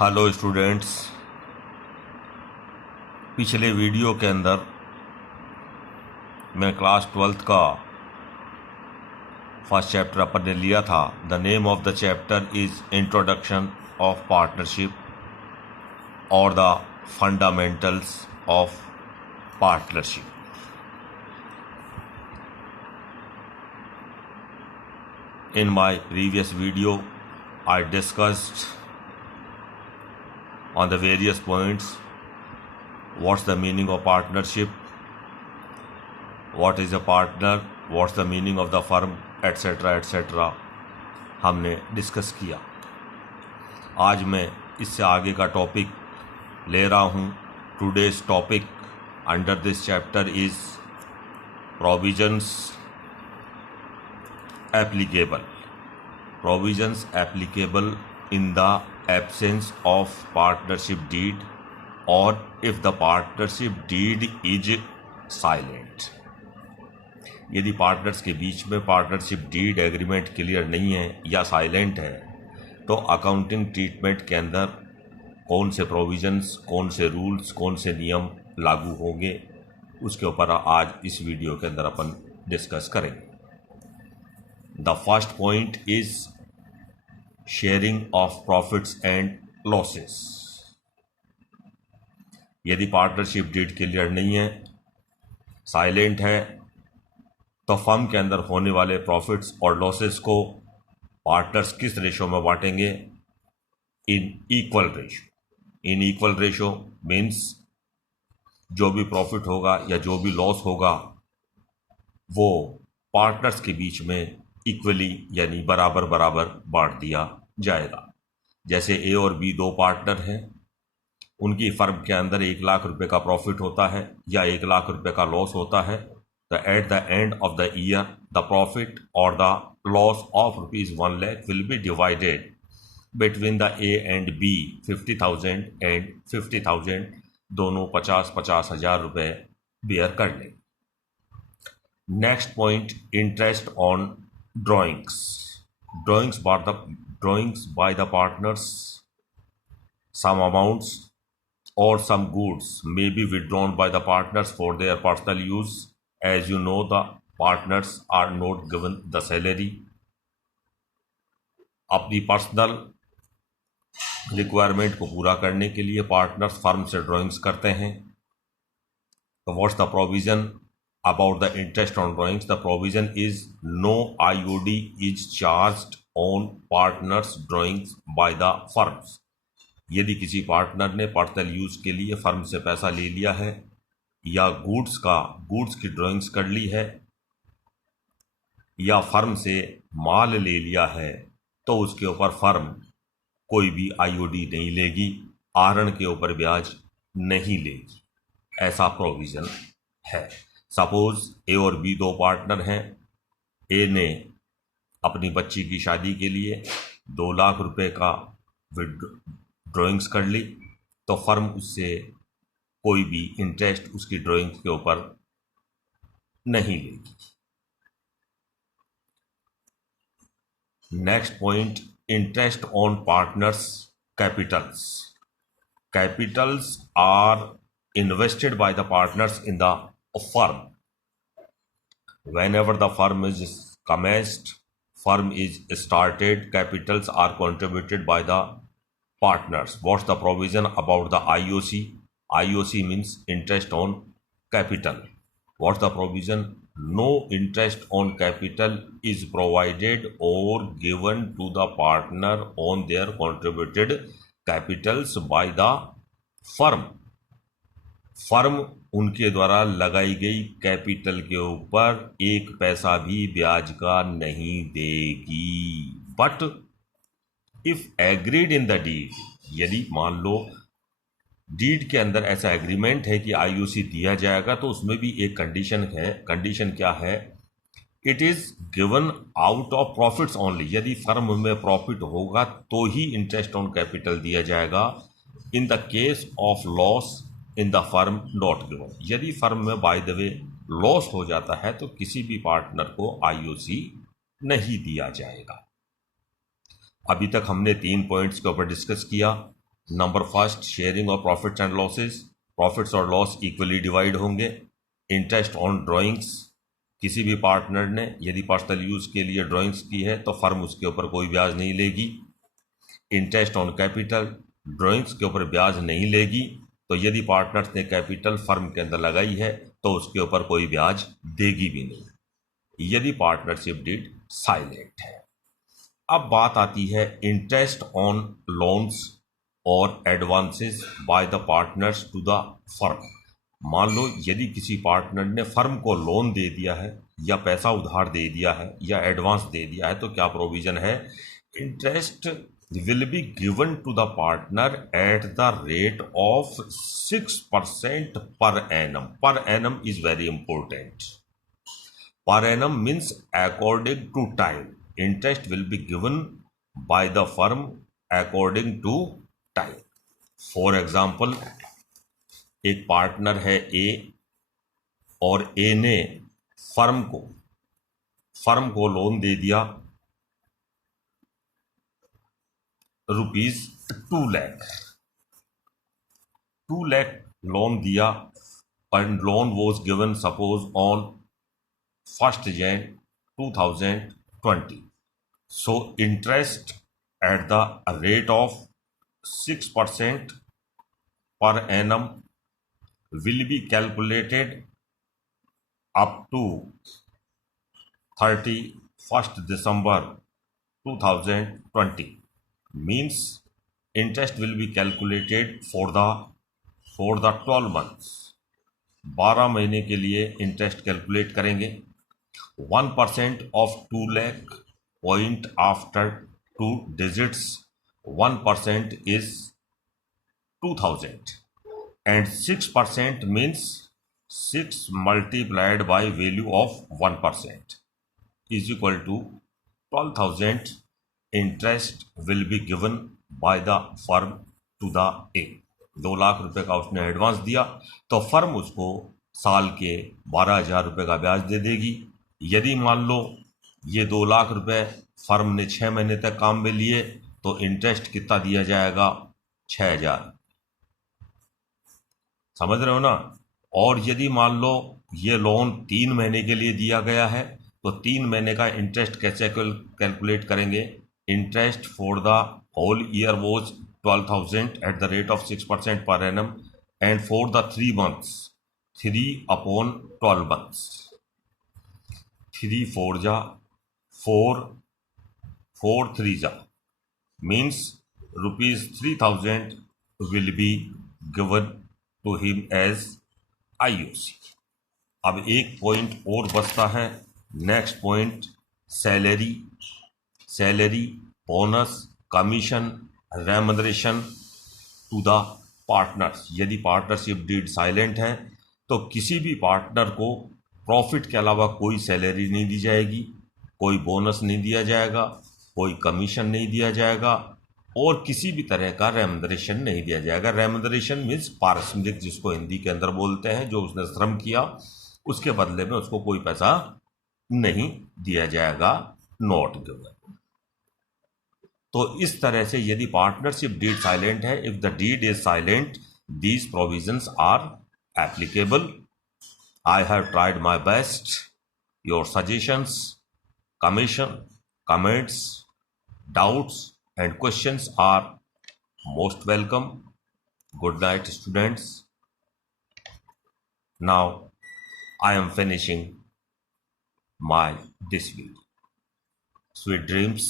Hello students, पिछले video के अंदर मैं क्लास 12th का फर्स्ट चैप्टर अपन ने लिया था। The name of the chapter is introduction of partnership और the fundamentals of partnership. In my previous video, I discussed on the various points what's the meaning of partnership, what is a partner, what's the meaning of the firm, etc. etc. हमने discuss किया। आज मैं इससे आगे का topic ले रहा हूँ। Today's topic under this chapter is provisions applicable in the absence of partnership deed or if the partnership deed is silent। यदि पार्टनर्स के बीच में पार्टनरशिप डीड एग्रीमेंट क्लियर नहीं है या साइलेंट है तो अकाउंटिंग ट्रीटमेंट के अंदर कौन से प्रोविजंस, कौन से रूल्स, कौन से नियम लागू होंगे, उसके ऊपर आज इस वीडियो के अंदर अपन डिस्कस करेंगे। The first point is sharing of profits and losses। यदि पार्टनरशिप डीड क्लियर नहीं है, साइलेंट है, तो फर्म के अंदर होने वाले प्रॉफिट्स और लॉसेस को पार्टनर्स किस रेशो में बांटेंगे? In equal ratio. In equal ratio means जो भी प्रॉफिट होगा या जो भी लॉस होगा वो पार्टनर्स के बीच में इक्वली यानी बराबर बराबर बांट दिया जाएगा। जैसे ए और बी दो पार्टनर हैं, उनकी फर्म के अंदर 1 लाख रुपए का प्रॉफिट होता है या 1 लाख रुपए का लॉस होता है, तो at the end of the year the profit और the loss of ₹1 lakh will be divided between the A and B. 50,000 and 50,000 दोनों 50-50 हज़ार रुपये बेयर कर लें। Next point, interest on drawings by the partners। some amounts or some goods may be withdrawn by the partners for their personal use। as you know, the partners are not given the salary। अपनी personal requirement को पूरा करने के लिए partners firm से drawings करते हैं। तो what's the provision about the interest on drawings? The provision is no IOD is charged on partners drawings by the firms। यदि किसी पार्टनर ने पर्सनल यूज के लिए फर्म से पैसा ले लिया है या गुड्स की ड्राइंग्स कर ली है या फर्म से माल ले लिया है तो उसके ऊपर फर्म कोई भी IOD नहीं लेगी, आहरण के ऊपर ब्याज नहीं लेगी। ऐसा प्रोविजन है। सपोज ए और बी दो पार्टनर हैं। ए ने अपनी बच्ची की शादी के लिए 2 लाख रुपए का ड्राइंग्स कर ली, तो फर्म उससे कोई भी इंटरेस्ट उसकी ड्राइंग्स के ऊपर नहीं लेगी। Next point, interest on partners capitals. Capitals are invested by the partners in the firm। whenever the firm is started, capitals are contributed by the partners। what's the provision about the IOC? IOC means interest on capital। what's the provision? no interest on capital is provided or given to the partner on their contributed capitals by the firm। Firm उनके द्वारा लगाई गई capital के ऊपर 1 पैसा भी ब्याज का नहीं देगी। But if agreed in the deed, यदि मान लो डीड के अंदर ऐसा एग्रीमेंट है कि IOC दिया जाएगा, तो उसमें भी एक कंडीशन है। कंडीशन क्या है? It is given out of profits only. यदि फर्म में प्रॉफिट होगा तो ही इंटरेस्ट ऑन कैपिटल दिया जाएगा। In the case of loss in the firm not given. यदि फर्म में बाय द वे लॉस हो जाता है तो किसी भी पार्टनर को IOC नहीं दिया जाएगा। अभी तक हमने 3 पॉइंट्स के ऊपर डिस्कस किया। नंबर फर्स्ट, शेयरिंग और प्रॉफिट्स एंड लॉसेस, प्रॉफिट्स और लॉस इक्वली डिवाइड होंगे। इंटरेस्ट ऑन ड्राइंग्स, किसी भी पार्टनर ने यदि पर्सनल यूज़ के लिए ड्राइंग्स की है तो फर्म उसके ऊपर कोई ब्याज नहीं लेगी। इंटरेस्ट ऑन कैपिटल, ड्राइंग्स के ऊपर ब्याज नहीं लेगी, तो यदि पार्टनर्स ने कैपिटल फर्म के अंदर लगाई है तो उसके ऊपर कोई ब्याज देगी भी नहीं यदि पार्टनरशिप डीड साइलेंट है। अब बात आती है इंटरेस्ट ऑन लोन्स और advances by the partners to the firm. मान लो यदि किसी पार्टनर ने फर्म को लोन दे दिया है या पैसा उधार दे दिया है या एडवांस दे दिया है तो क्या प्रोविजन है? Interest will be given to the partner at the rate of 6% per annum. Per annum is very important. Per annum means according to time. Interest will be given by the firm according to time. For example, एक partner है ए और ए ने firm को loan दे दिया ₹2 lakh. 2 lakh loan दिया and loan was given suppose on 1st Jan 2020. So interest at the rate of 6% per annum will be calculated up to 31st December 2020. Means interest will be calculated for the 12 months. 12 महीने के लिए interest calculate करेंगे। 1% of 2 lakh point after 2 digits, 1% is 2000 and 6% means 6 multiplied by value of 1% is equal to 12,000. Interest will be given by the firm to the A. 2 lakh रुपए का उसने advance दिया तो firm उसको साल के 12,000 रुपये का ब्याज दे देगी। यदि मान लो ये 2 लाख रुपए फर्म ने 6 महीने तक काम में लिए तो इंटरेस्ट कितना दिया जाएगा? 6,000। समझ रहे हो ना? और यदि मान लो ये लोन 3 महीने के लिए दिया गया है तो 3 महीने का इंटरेस्ट कैसे कैलकुलेट करेंगे? Interest for the whole year was 12,000 at the rate of 6% per annum, and for the 3 months, 3 upon 12 months, 3 4 ja 4, 4 3 ja means ₹3,000 will be given to him as IOC. अब एक पॉइंट और बचता है। Next point, salary, bonus, commission, remuneration to the partners. यदि partnership deed silent है तो किसी भी पार्टनर को प्रॉफिट के अलावा कोई सैलरी नहीं दी जाएगी, कोई बोनस नहीं दिया जाएगा, कोई कमीशन नहीं दिया जाएगा और किसी भी तरह का रेमनरेशन नहीं दिया जाएगा। रेमनरेशन मीन्स पारिश्रमिक, जिसको हिंदी के अंदर बोलते हैं, जो उसने श्रम किया उसके बदले में उसको कोई पैसा नहीं दिया जाएगा, नॉट गिवन। तो इस तरह से यदि पार्टनरशिप डीड साइलेंट है, if the deed is silent, these provisions are applicable. I have tried my best. Your suggestions, comments, doubts and questions are most welcome. Good night, students. Now I am finishing this video. Sweet dreams.